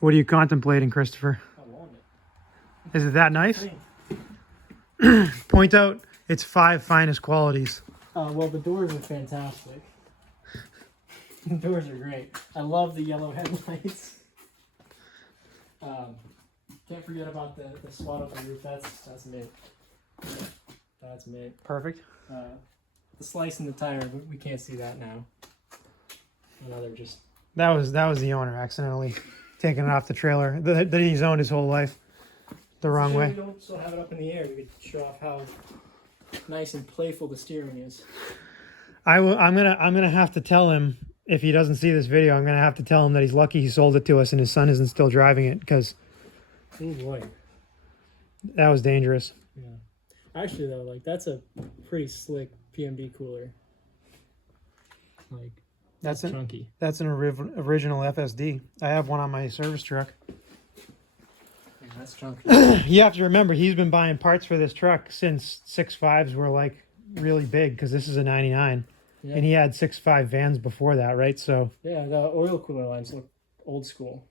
What are you contemplating, Christopher? I love it. Is it that nice? Point out its 5 finest qualities. Well, the doors are fantastic. The doors are great. I love the yellow headlights. Can't forget about the swat on the roof. That's mint. That's mint. Perfect. The slice in the tire, we can't see that now. Another just... That was the owner accidentally taking it off the trailer that he's owned his whole life the wrong way. We don't still have it up in the air. We could show off how nice and playful the steering is. I'm gonna have to tell him, if he doesn't see this video, I'm gonna have to tell him that he's lucky he sold it to us and his son isn't still driving it, because oh boy, that was dangerous. Yeah, actually though, like that's a pretty slick PMD cooler. Like that's chunky. That's an original FSD. I have one on my service truck. Yeah, that's chunky. You have to remember, he's been buying parts for this truck since 6.5s were like really big, because this is a 99. Yeah. And he had 6.5 vans before that, right? So yeah, the oil cooler lines look old school.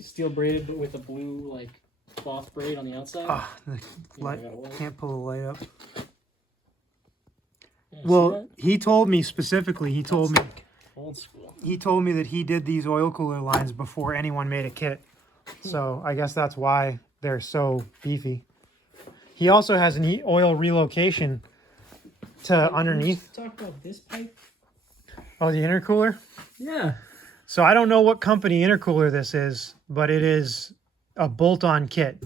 Steel braided, but with a blue like cloth braid on the outside. Ah, the light, can't pull the light up. Yeah, well, he told me specifically. He told me old school. He told me that he did these oil cooler lines before anyone made a kit. So I guess that's why they're so beefy. He also has an oil relocation to underneath. Talk about this pipe. Oh, the intercooler? Yeah. So I don't know what company intercooler this is, but it is a bolt-on kit.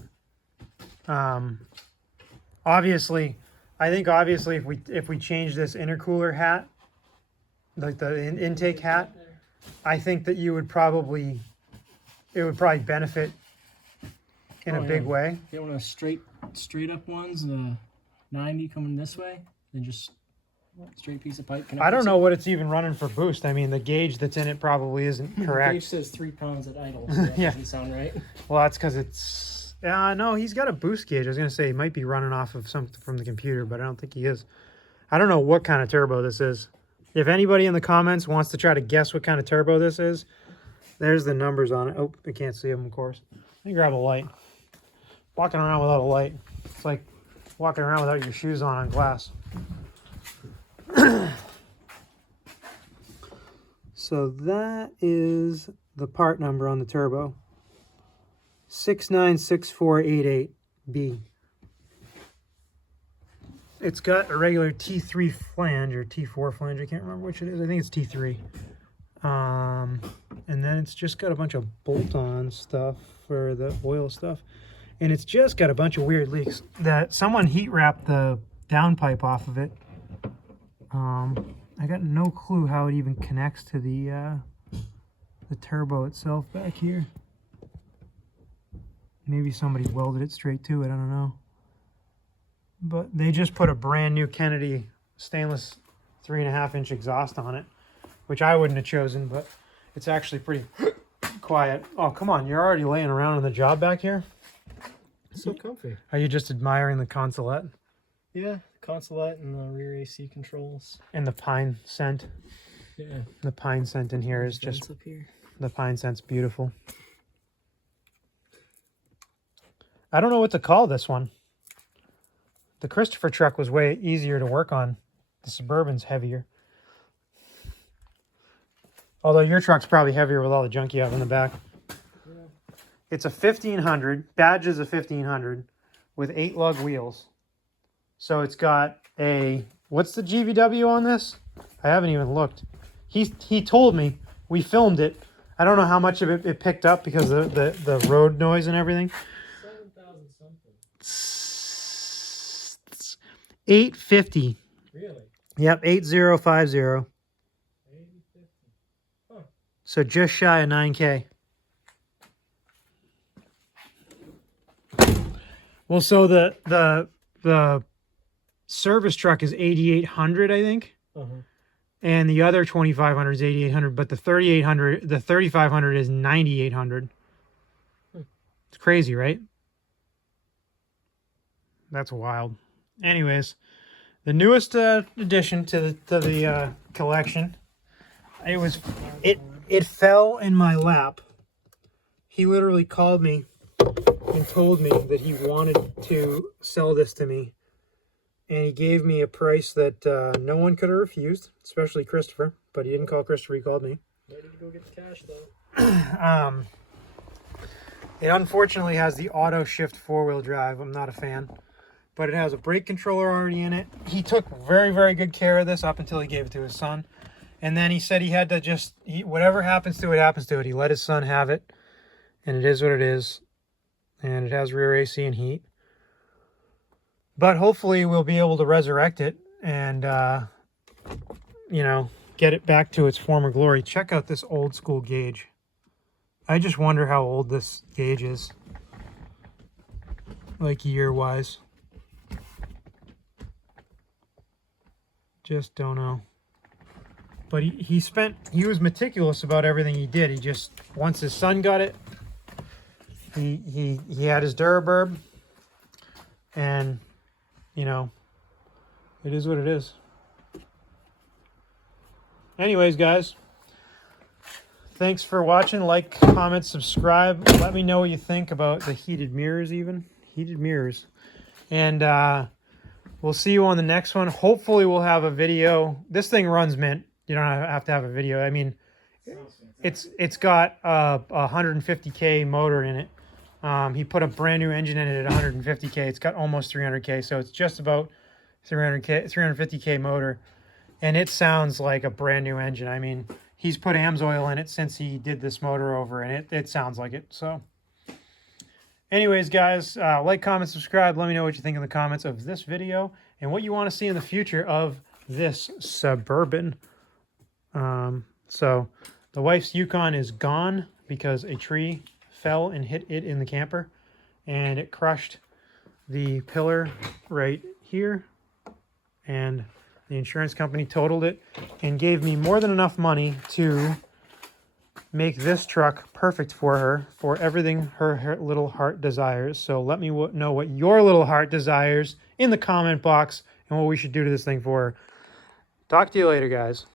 Obviously, I think if we change this intercooler hat, like the intake hat, I think that it would probably benefit in a big way. Get one of straight up ones, 90 coming this way, and just straight piece of pipe. I don't know what it's even running for boost. I mean, the gauge that's in it probably isn't correct. The gauge says 3 pounds at idle, so that doesn't sound right. Well, that's because it's... no, he's got a boost gauge. I was going to say he might be running off of something from the computer, but I don't think he is. I don't know what kind of turbo this is. If anybody in the comments wants to try to guess what kind of turbo this is, there's the numbers on it. Oh, I can't see them, of course. Let me grab a light. Walking around without a light, it's like walking around without your shoes on glass. So that is the part number on the turbo. 696488B. It's got a regular T3 flange or T4 flange. I can't remember which it is. I think it's T3. And then it's just got a bunch of bolt-on stuff for the oil stuff. And it's just got a bunch of weird leaks. That someone heat wrapped the downpipe off of it. I got no clue how it even connects to the turbo itself back here. Maybe somebody welded it straight to it, I don't know. But they just put a brand new Kennedy stainless 3.5-inch exhaust on it, which I wouldn't have chosen, but it's actually pretty quiet. Oh, come on, you're already laying around on the job back here? It's so comfy. Are you just admiring the consolette? Yeah, consolette and the rear AC controls. And the pine scent. Yeah. The pine scent in here is just... up here. The pine scent's beautiful. I don't know what to call this one. The Christopher truck was way easier to work on. The Suburban's heavier. Although your truck's probably heavier with all the junk you have in the back. Yeah. It's a 1500. Badge is a 1500 with 8 lug wheels. So it's got a... What's the GVW on this? I haven't even looked. He told me. We filmed it. I don't know how much of it picked up because of the road noise and everything. 7,000 something. 850. Really? Yep, 8050. 850. Huh. So just shy of 9K. Well, so the service truck is 8,800, I think. And the other 2,500 is 8,800, but the 3,500 is 9,800. It's crazy, right? That's wild. Anyways, the newest addition to the collection. It fell in my lap. He literally called me and told me that he wanted to sell this to me. And he gave me a price that no one could have refused, especially Christopher. But he didn't call Christopher, he called me. Ready to go get the cash, though. It unfortunately has the auto shift 4-wheel drive. I'm not a fan. But it has a brake controller already in it. He took very, very good care of this up until he gave it to his son. And then he said he had to just, whatever happens to it, happens to it. He let his son have it. And it is what it is. And it has rear AC and heat. But hopefully we'll be able to resurrect it and, you know, get it back to its former glory. Check out this old school gauge. I just wonder how old this gauge is. Like year-wise. Just don't know. But he was meticulous about everything he did. He just, once his son got it, he had his Duraburb, and, you know, it is what it is. Anyways, guys, thanks for watching. Like, comment, subscribe. Let me know what you think about the heated mirrors even. Heated mirrors. And, we'll see you on the next one. Hopefully we'll have a video. This thing runs mint. You don't have to have a video. I mean, it's got a 150K motor in it. He put a brand new engine in it at 150K. It's got almost 300K, so it's just about 350K motor. And it sounds like a brand new engine. I mean, he's put AMSOIL in it since he did this motor over, and it sounds like it. So anyways, guys, like, comment, subscribe. Let me know what you think in the comments of this video and what you want to see in the future of this Suburban. So the wife's Yukon is gone because a tree fell and hit it in the camper, and it crushed the pillar right here, and the insurance company totaled it and gave me more than enough money to make this truck perfect for her, for everything her little heart desires. So let me know what your little heart desires in the comment box and what we should do to this thing for her. Talk to you later, guys.